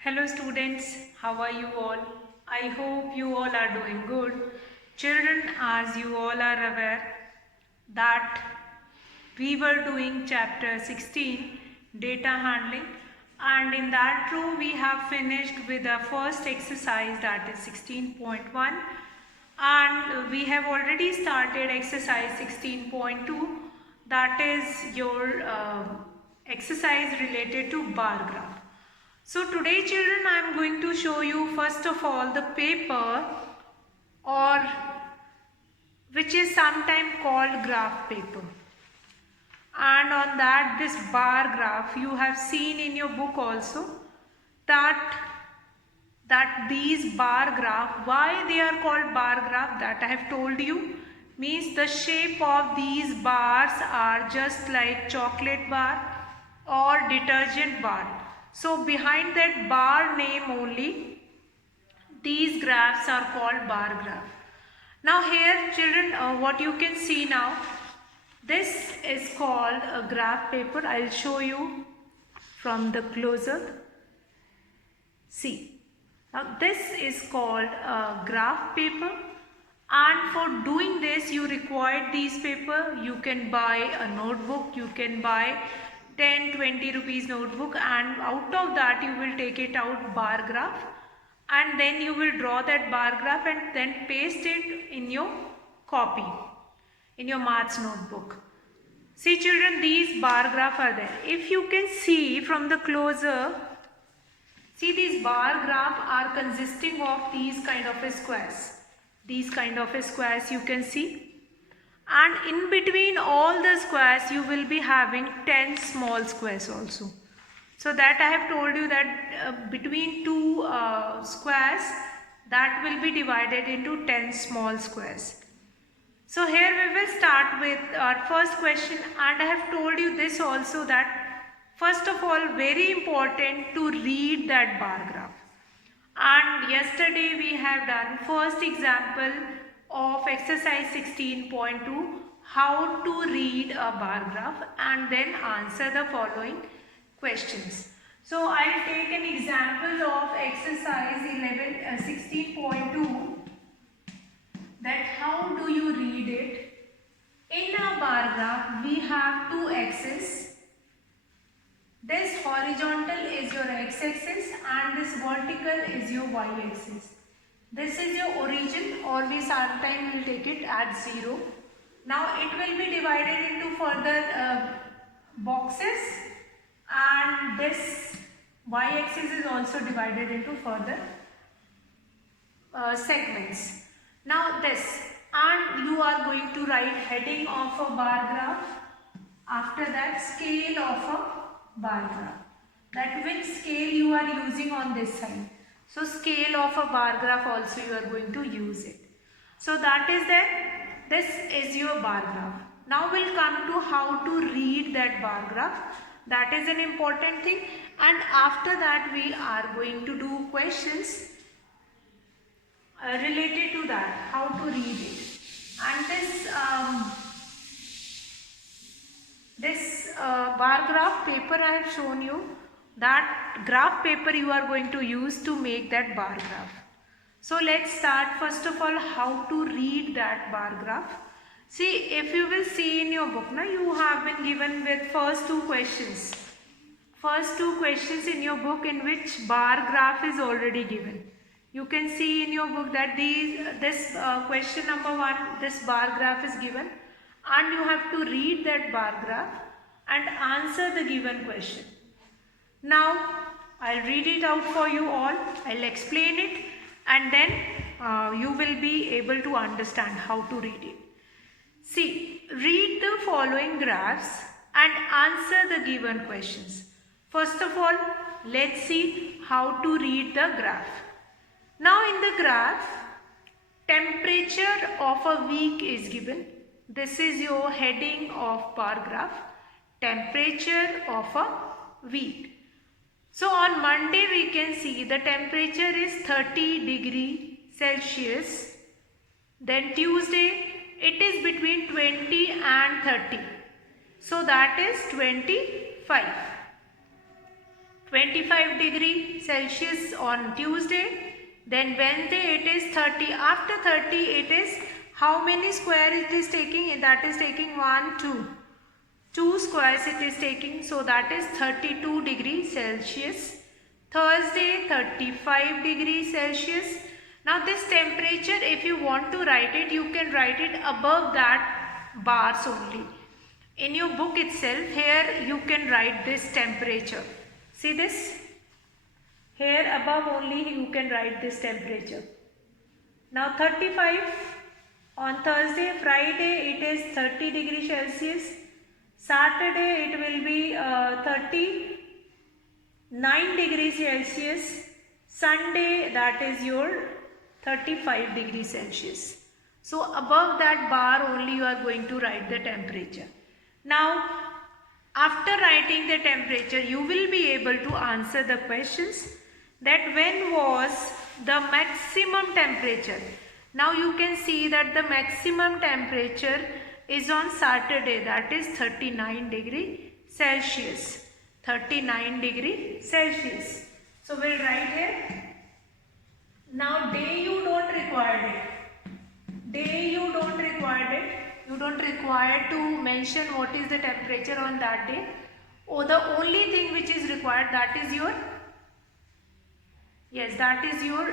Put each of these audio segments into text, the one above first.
Hello students, how are you all? I hope you all are doing good. Children, as you all are aware that we were doing chapter 16 data handling, and in that row we have finished with the first exercise, that is 16.1, and we have already started exercise 16.2, that is your exercise related to bar graph. So today children, I am going to show you first of all the paper, or which is sometimes called graph paper, and on that this bar graph you have seen in your book also that these bar graph, why they are called bar graph, that I have told you, means the shape of these bars are just like chocolate bar or detergent bar. So behind that bar name only these graphs are called bar graph. Now here children, what you can see now, this is called a graph paper. I'll show you from the closer. See, now this is called a graph paper, and for doing this you require these paper. You can buy a notebook, you can buy 10-20 rupees notebook, and out of that you will take it out bar graph, and then you will draw that bar graph and then paste it in your copy, in your maths notebook. See children, these bar graph are there. If you can see from the closer, see, these bar graph are consisting of these kind of a squares. These kind of a squares you can see. And in between all the squares you will be having 10 small squares also. So that I have told you that between two squares, that will be divided into 10 small squares. So here we will start with our first question, and I have told you this also, that first of all very important to read that bar graph. And yesterday we have done first example of exercise 16.2, how to read a bar graph and then answer the following questions. So I will take an example of exercise 16.2, that how do you read it. In a bar graph we have two axes. This horizontal is your x-axis and this vertical is your y-axis. This is your origin, or we sometimes will take it as 0. Now it will be divided into further boxes, and this y-axis is also divided into further segments. Now this, and you are going to write heading of a bar graph, after that scale of a bar graph, that which scale you are using on this side. So scale of a bar graph also you are going to use it. So that is that, this is your bar graph. Now we'll come to how to read that bar graph. That is an important thing, and after that we are going to do questions related to that, how to read it. And this bar graph paper I have shown you, that graph paper you are going to use to make that bar graph. So let's start first of all how to read that bar graph. See, if you will see in your book, now you have been given with first two questions. First two questions in your book in which bar graph is already given. You can see in your book that this question number 1, this bar graph is given, and you have to read that bar graph and answer the given question. Now I'll read it out for you all, I'll explain it, and then you will be able to understand how to read it. See, read the following graphs and answer the given questions. First of all, let's see how to read the graph. Now in the graph, temperature of a week is given. This is your heading of bar graph, temperature of a week. So on Monday we can see the temperature is 30 degree Celsius. Then Tuesday it is between 20 and 30. So that is 25. 25 degree Celsius on Tuesday. Then Wednesday it is 30. After 30 it is how many square it is taking? That is taking 1, 2. 2 squares it is taking. So that is 32 degrees Celsius. Thursday 35 degrees Celsius. Now this temperature, if you want to write it, you can write it above that bars only. In your book itself, here you can write this temperature. See this? Here above only you can write this temperature. Now 35 on Thursday, Friday it is 30 degrees Celsius. Saturday it will be 39 degrees Celsius. Sunday that is your 35 degrees Celsius. So above that bar only you are going to write the temperature. Now after writing the temperature, you will be able to answer the questions that when was the maximum temperature. Now you can see that the maximum temperature is on Saturday, that is 39 degree Celsius. 39 degree Celsius. So we'll write here. Now day you don't require it. Day you don't require it. You don't require to mention what is the temperature on that day. Or the only thing which is required, that is your, yes, that is your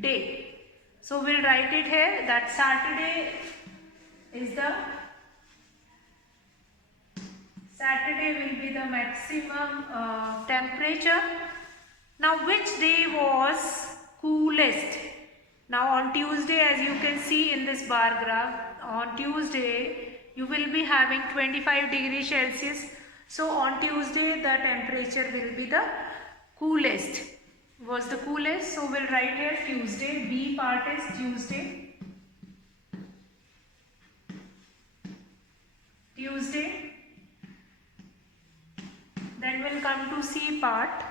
day. So we'll write it here that Saturday is the, Saturday will be the maximum temperature. Now which day was coolest? Now on Tuesday, as you can see in this bar graph, on Tuesday you will be having 25 degrees Celsius. So on Tuesday the temperature will be the coolest. Was the coolest. So we'll write here Tuesday. B part is Tuesday. Tuesday. Then we'll come to C part.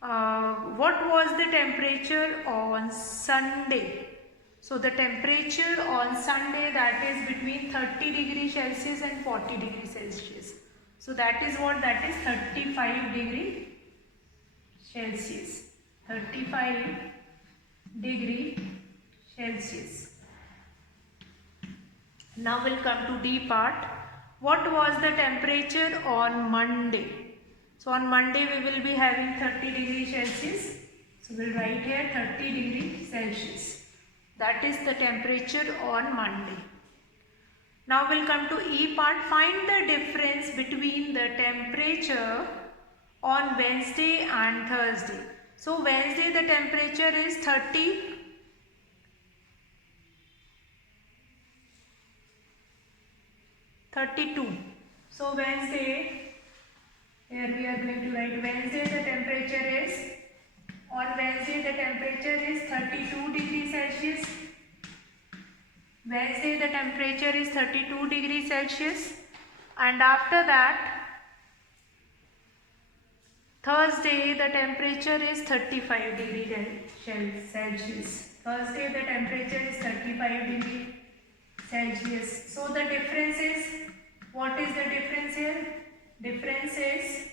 What was the temperature on Sunday? So the temperature on Sunday, that is between 30 degrees Celsius and 40 degrees Celsius. So that is what? That is 35 degree Celsius. 35 degree Celsius. Now we'll come to D part. What was the temperature on Monday? So on Monday we will be having 30 degrees Celsius. So we'll write here 30 degrees Celsius. That is the temperature on Monday. Now we'll come to E part. Find the difference between the temperature on Wednesday and Thursday. So Wednesday the temperature is 32. So Wednesday, here we are going to write Wednesday the temperature is, on Wednesday the temperature is 32 degrees Celsius. Wednesday the temperature is 32 degrees Celsius. And after that, Thursday the temperature is 35 degrees Celsius. Thursday the temperature is 35 degrees Celsius. So the difference is, what is the difference here? Difference is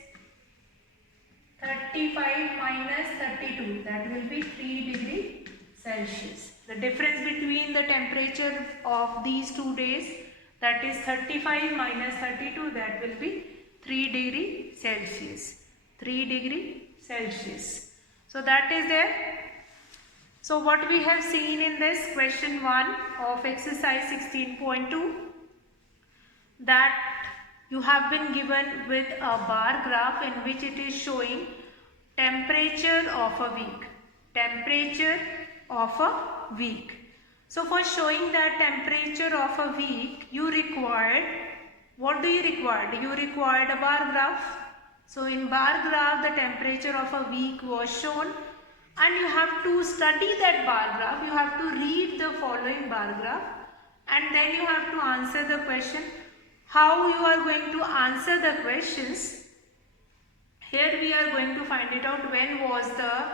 35 minus 32, that will be 3 degrees Celsius. The difference between the temperature of these 2 days, that is 35 minus 32, that will be 3 degrees Celsius. 3 degrees Celsius. So that is there. So what we have seen in this question 1 of exercise 16.2, that you have been given with a bar graph in which it is showing temperature of a week. Temperature of a week. So for showing that temperature of a week, you required, what do you require? You required a bar graph. So in bar graph, the temperature of a week was shown, and you have to study that bar graph. You have to read the following bar graph, and then you have to answer the question. How you are going to answer the questions? Here we are going to find it out. When was the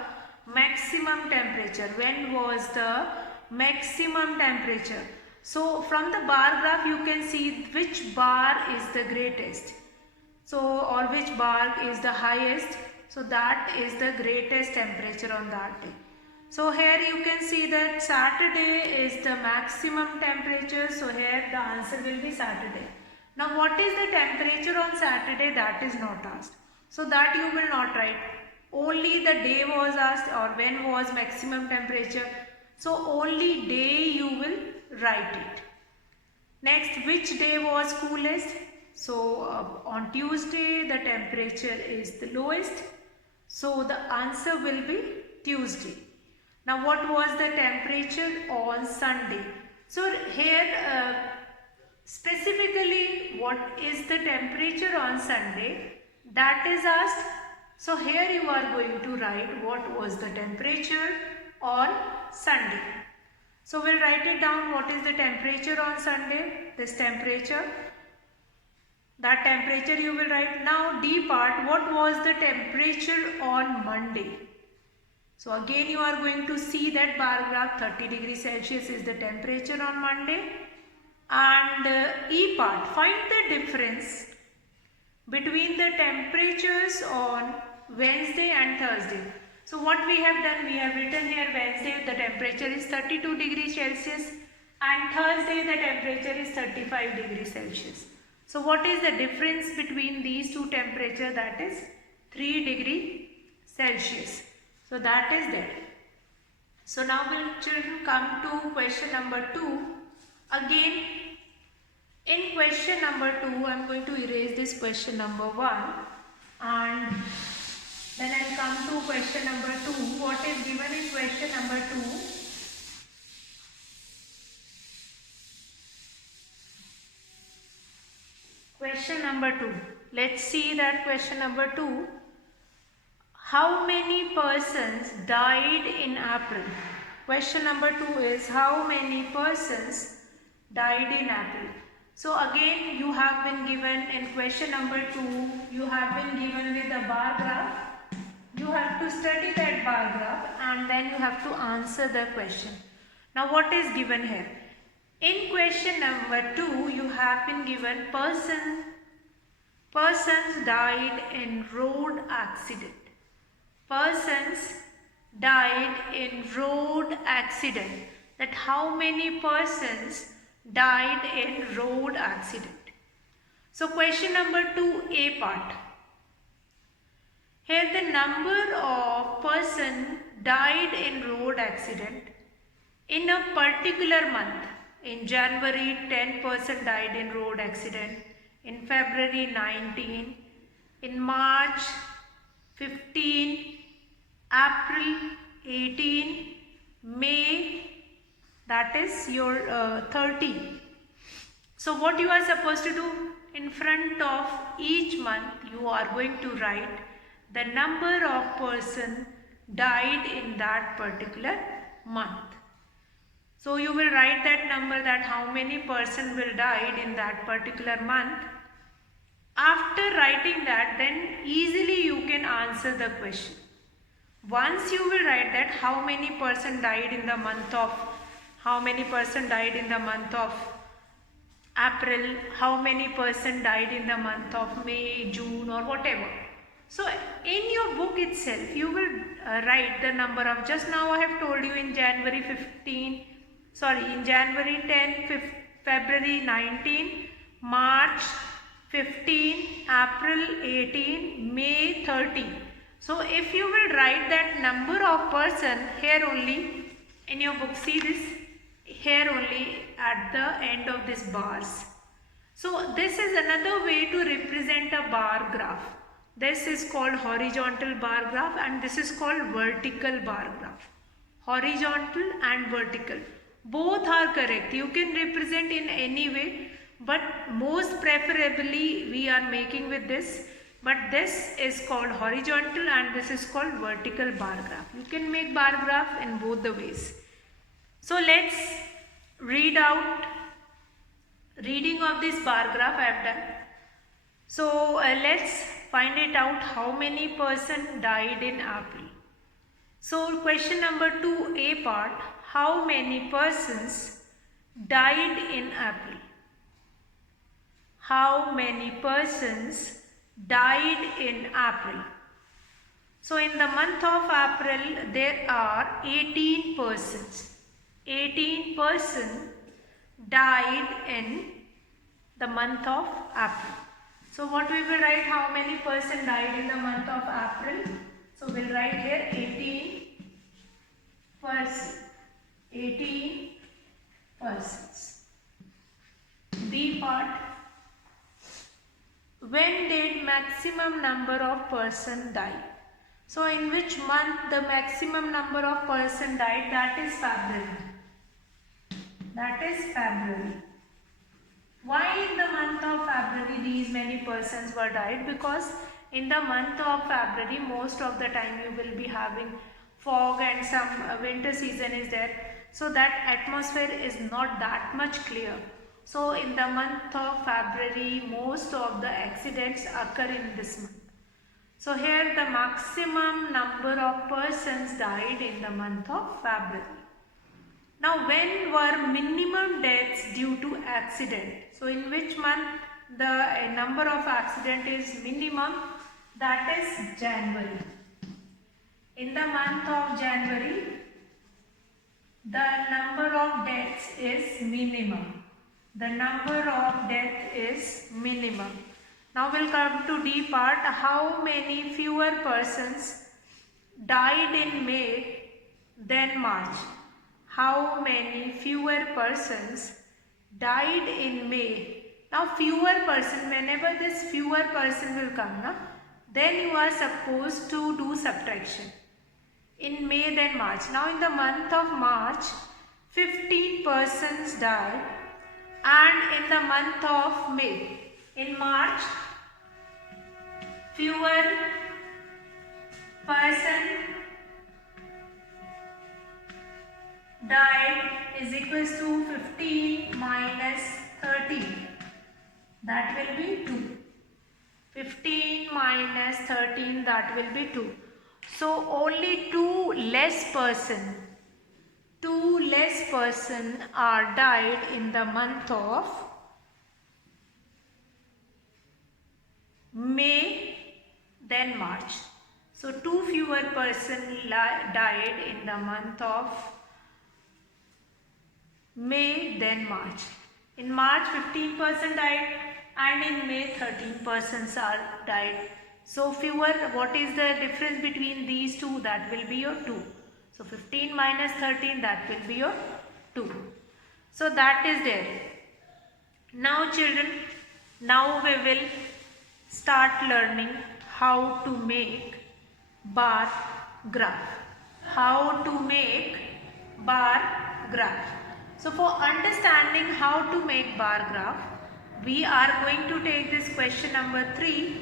maximum temperature? When was the maximum temperature? So from the bar graph you can see which bar is the greatest. so or which bar is the highest, so that is the greatest temperature on that day. So here you can see that Saturday is the maximum temperature, so here the answer will be Saturday. Now what is the temperature on Saturday, that is not asked, so that you will not write. Only the day was asked or when was maximum temperature, so only day you will write it. Next, which day was coolest? So on Tuesday the temperature is the lowest, so the answer will be Tuesday. Now what was the temperature on Sunday? So here specifically what is the temperature on Sunday, that is asked. So here you are going to write what was the temperature on Sunday. So we'll write it down, what is the temperature on Sunday, this temperature, that temperature you will write. Now D part, what was the temperature on Monday? So again you are going to see that bar graph, 30 degrees Celsius is the temperature on Monday. And E part, find the difference between the temperatures on Wednesday and Thursday. So what we have done, we have written here Wednesday the temperature is 32 degrees Celsius and Thursday the temperature is 35 degrees Celsius. So what is the difference between these two temperatures? That is 3 degrees Celsius. So that is there. So now will children come to question number 2. Again, in question number 2, I am going to erase this question number 1 and then I will come to question number 2. What is given in question number 2? Question number 2. Let's see that question number 2. How many persons died in April? Question number 2 is how many persons died in April? So again you have been given in question number 2, you have been given with the bar graph. You have to study that bar graph and then you have to answer the question. Now what is given here? In question number 2 you have been given persons died in road accident. Persons died in road accident. That how many persons died in road accident? So question number 2A part. Here the number of persons died in road accident in a particular month. In January 10% died in road accident. In February 19. In March 15. April 18, May, that is your 30. So what you are supposed to do, in front of each month you are going to write the number of person died in that particular month. So you will write that number, that how many person will died in that particular month. After writing that, then easily you can answer the question. Once you will write that how many person died in the month of, how many person died in the month of April, how many person died in the month of May, June or whatever. So in your book itself you will write the number of, just now I have told you in January 10, February 19, March 15, April 18, May 30. So if you will write that number of person here only in your book, see this here only at the end of this bars. So this is another way to represent a bar graph. This is called horizontal bar graph and this is called vertical bar graph. Horizontal and vertical, both are correct. You can represent in any way, but most preferably we are making with this. But this is called horizontal and this is called vertical bar graph. You can make bar graph in both the ways. So let's read out reading of this bar graph I have done. So let's find it out how many person died in April. So question number 2A part, how many persons died in April? How many persons died in April. So in the month of April there are 18 persons. 18 persons died in the month of April. So what we will write, how many persons died in the month of April? So we'll write here 18 persons. 18 persons. B part. When did maximum number of persons die? So in which month the maximum number of persons died? That is February. That is February. Why in the month of February these many persons were died? Because in the month of February most of the time you will be having fog and some winter season is there. So that atmosphere is not that much clear. So in the month of February most of the accidents occur in this month. So here the maximum number of persons died in the month of February. Now when were minimum deaths due to accident? So in which month the number of accident is minimum? That is January. In the month of January the number of deaths is minimum. The number of death is minimum. Now we'll come to D part. How many fewer persons died in May than March? How many fewer persons died in May? Now fewer person, whenever this fewer person will come, then you are supposed to do subtraction. In May than March. Now in the month of March, 15 persons died, and in the month of May, in March, fewer person died is equals to 15 minus 13. That will be 2. 15 minus 13, that will be 2. So only 2 less person are died in the month of May than March. So 2 fewer persons died in the month of May than March. In March 15% died and in May 13 persons are died. So fewer, what is the difference between these two? That will be your 2. So 15 minus 13, that will be your 2. So that is there. Now children, now we will start learning how to make bar graph. How to make bar graph. So for understanding how to make bar graph, we are going to take this question number 3.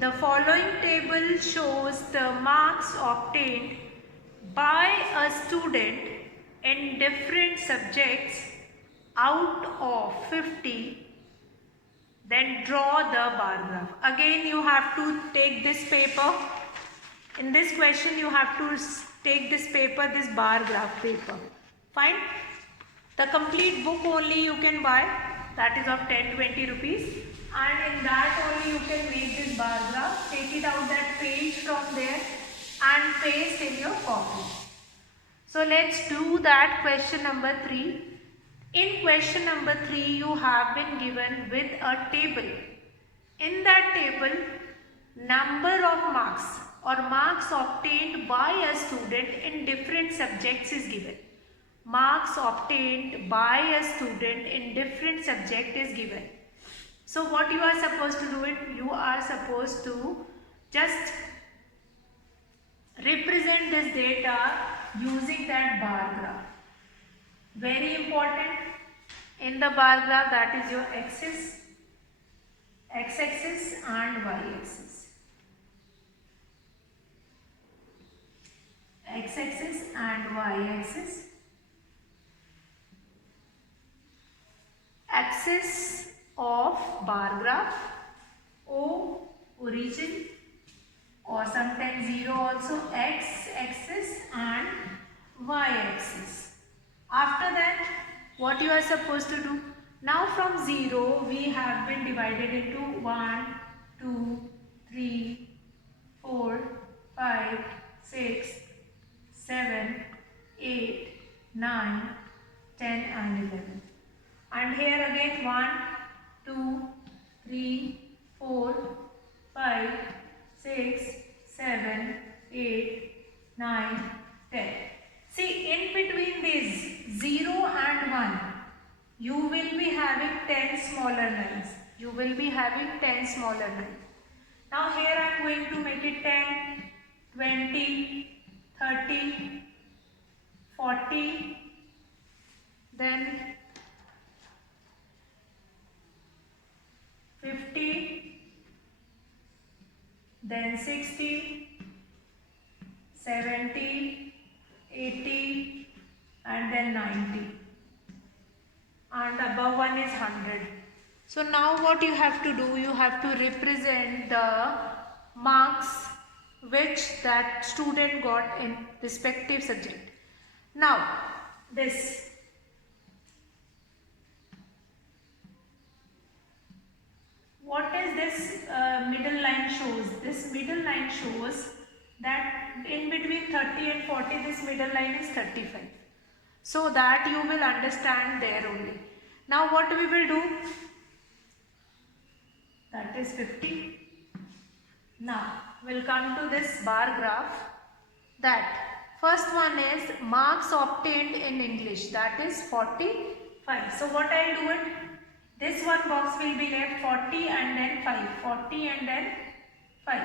The following table shows the marks obtained by a student in different subjects out of 50. Then draw the bar graph. Again you have to take this paper. In this question you have to take this paper, this bar graph paper. Fine. The complete book only you can buy, that is of 10-20 rupees, and in that only you can make this bar graph. Take it out that page from there and paste in your copy. So let's do that question number 3. In question number 3 you have been given with a table. In that table, number of marks or marks obtained by a student in different subjects is given. Marks obtained by a student in different subject is given. So what you are supposed to do it? You are supposed to just represent this data using that bar graph. Very important. In the bar graph, that is your axis, x-axis and y-axis. X-axis and y-axis. Axis of bar graph, O, origin, or sometimes 0 also, x-axis and y-axis. After that, what you are supposed to do? Now from 0 we have been divided into 1, 2, 3, 4, 5, 6, 7, 8, 9, 10 and 11. And here again 1, 2, 3, 4, 5, 6, 7, 8, 9, 10. See, in between these 0 and 1, you will be having 10 smaller lines. You will be having 10 smaller lines. Now here I am going to make it 10, 20, 30, 40, then 50, then 60, 70, 80 and then 90, and above one is 100. So now what you have to do, you have to represent the marks which that student got in respective subject. Now this what is this middle line shows? This middle line shows that in between 30 and 40 this middle line is 35. So that you will understand there only. Now what we will do? That is 50. Now we'll come to this bar graph. That first one is marks obtained in English, that is 45. So what I'll do it? This one box will be left 40 and then 5, 40 and then 5.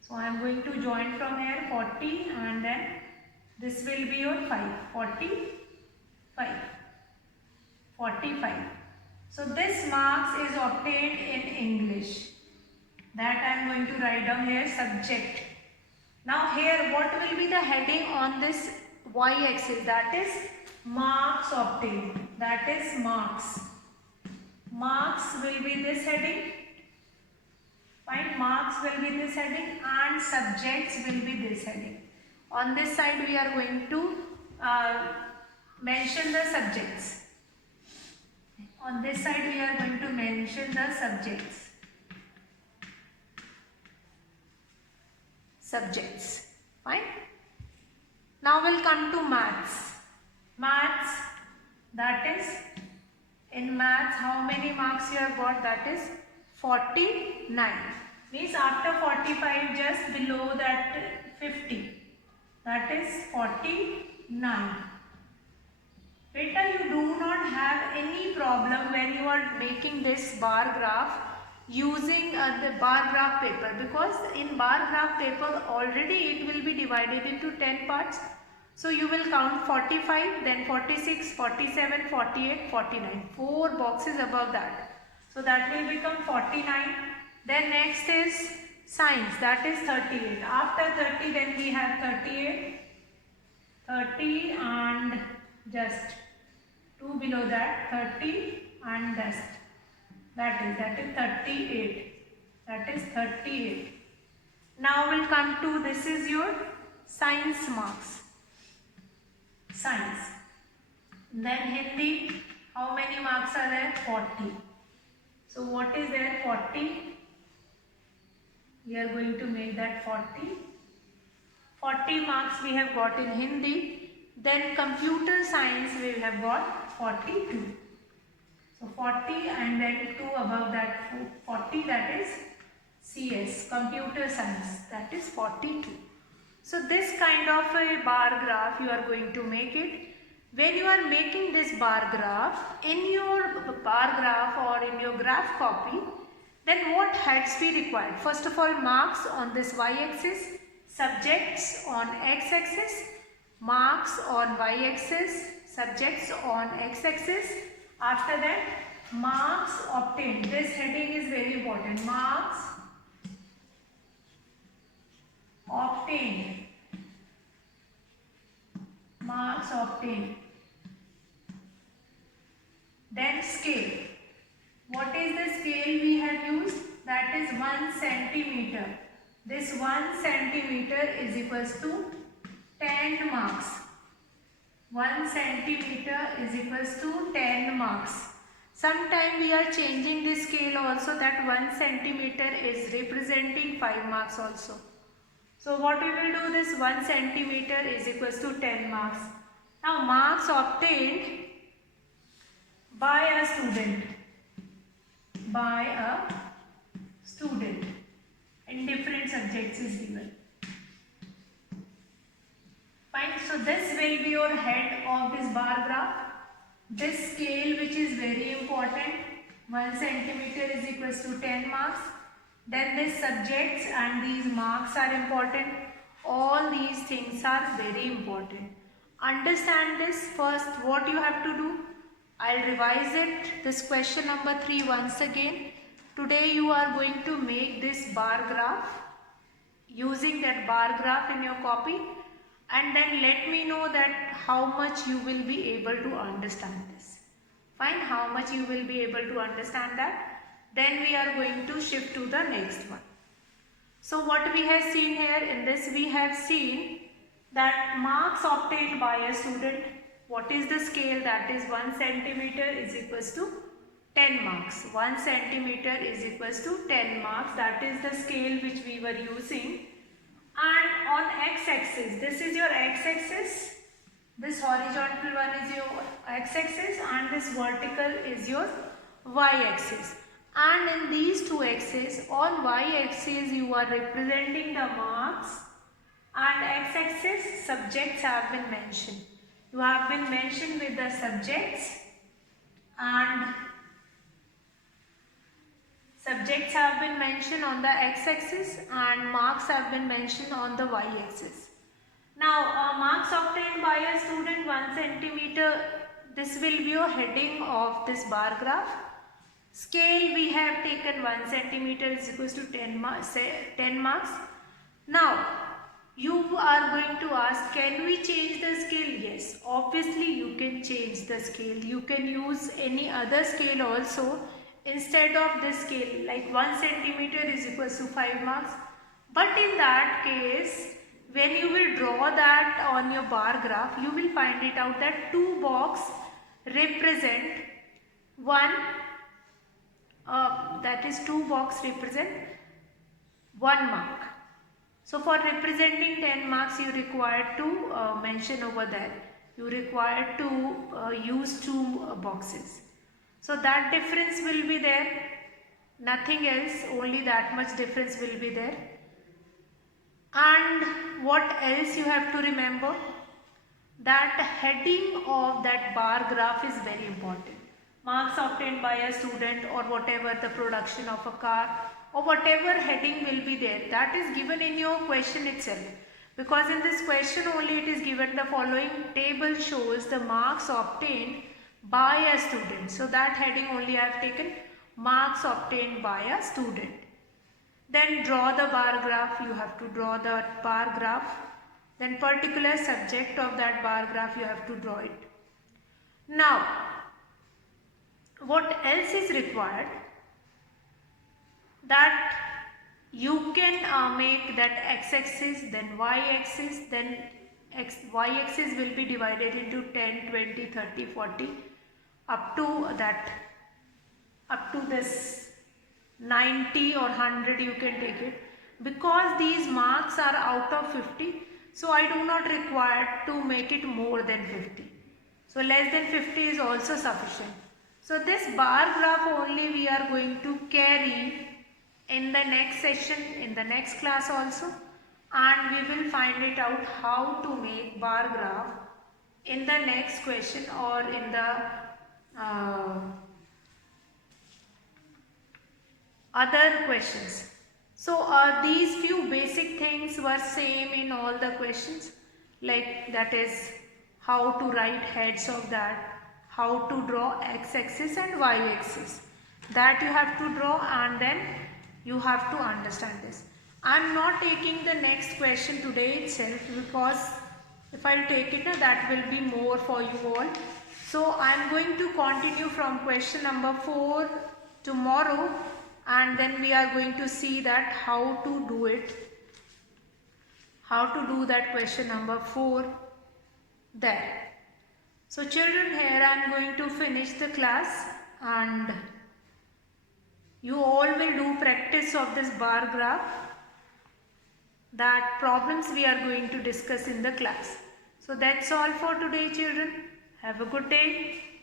So I am going to join from here 40 and then this will be your 5, 45, 45. So this marks is obtained in English. That I am going to write down here subject. Now here what will be the heading on this y-axis? That is marks obtained. That is marks. Marks will be this heading. Fine, marks will be this heading and subjects will be this heading. On this side we are going to mention the subjects. On this side we are going to mention the subjects. Subjects. Fine. Now we'll come to maths. Maths, that is, in maths how many marks you have got? That is 49. Means after 45 just below that 50. That is 49. Beta, you do not have any problem when you are making this bar graph using the bar graph paper, because in bar graph paper already it will be divided into 10 parts. So you will count 45, then 46, 47, 48, 49. 4 boxes above that. So that will become 49. Then next is science, that is 38. After 30 then we have 38, 30 and just 2 below that, 30 and just that is 38. That is 38. Now we'll come to, this is your science marks. Science. Then Hindi, how many marks are there? 40. So what is there? 40. We are going to make that 40. 40 marks we have got in Hindi. Then computer science we have got 42. So 40 and then 2 above that 40, that is CS, computer science, that is 42. So this kind of a bar graph you are going to make it. When you are making this bar graph, in your bar graph or in your graph copy, then what heads we require? First of all, marks on this y-axis, subjects on x-axis, marks on y-axis, subjects on x-axis. After that, marks obtained. This heading is very important. Marks obtained. Marks obtained. Then scale. What is the scale we have used? That is 1 centimeter. This 1 centimeter is equals to 10 marks. 1 centimeter is equals to 10 marks. Sometime we are changing the scale also, that 1 centimeter is representing 5 marks also. So what we will do, this 1 centimeter is equals to 10 marks. Now marks obtained by a student, by a student in different subjects is given. Fine. So this will be your head of this bar graph. This scale, which is very important, 1 centimeter is equals to 10 marks. Then this subjects and these marks are important. All these things are very important. Understand this first. What you have to do? I'll revise it. This question number 3 once again. Today you are going to make this bar graph using that bar graph in your copy, and then let me know that how much you will be able to understand this. Fine, how much you will be able to understand that. Then we are going to shift to the next one. So what we have seen here in this, we have seen that marks obtained by a student. What is the scale? That is 1 centimeter is equals to 10 marks. 1 centimeter is equals to 10 marks. That is the scale which we were using. And on x-axis, this is your x-axis, this horizontal one is your x-axis, and this vertical is your y-axis. And in these two axes, on y-axis you are representing the marks, and x-axis subjects have been mentioned. You have been mentioned with the subjects, and subjects have been mentioned on the x-axis and marks have been mentioned on the y-axis. Now marks obtained by a student 1 centimeter, this will be your heading of this bar graph. Scale we have taken 1 centimeter is equals to 10 marks. Now you are going to ask, can we change the scale? Yes, obviously you can change the scale. You can use any other scale also instead of this scale, like 1 centimeter is equals to 5 marks. But in that case, when you will draw that on your bar graph, you will find it out that 2 box represent 1, that is 2 box represent 1 mark. So for representing 10 marks, you require to mention over there. You require to use 2 boxes. So that difference will be there, nothing else, only that much difference will be there. And what else you have to remember? That heading of that bar graph is very important. Marks obtained by a student, or whatever the production of a car, or whatever heading will be there, that is given in your question itself. Because in this question only it is given the following table shows the marks obtained by a student. So that heading only I have taken, marks obtained by a student. Then draw the bar graph. You have to draw the bar graph. Then particular subject of that bar graph you have to draw it. Now what else is required? That you can make that x-axis, then y-axis, then y-axis will be divided into 10, 20, 30, 40 up to that, up to this 90 or 100 you can take it. Because these marks are out of 50, so I do not require to make it more than 50. So less than 50 is also sufficient. So this bar graph only we are going to carry in the next session, in the next class also, and we will find it out how to make bar graph in the next question or in the other questions. So these few basic things were same in all the questions, like that is how to write heads of that, how to draw x-axis and y-axis, that you have to draw, and then you have to understand this. I am not taking the next question today itself, because if I will take it, that will be more for you all. So I am going to continue from question number 4 tomorrow, and then we are going to see that how to do it, how to do that question number 4 there. So children, here I am going to finish the class, and you all will do practice of this bar graph. That problems we are going to discuss in the class. So that's all for today, children. Have a good day.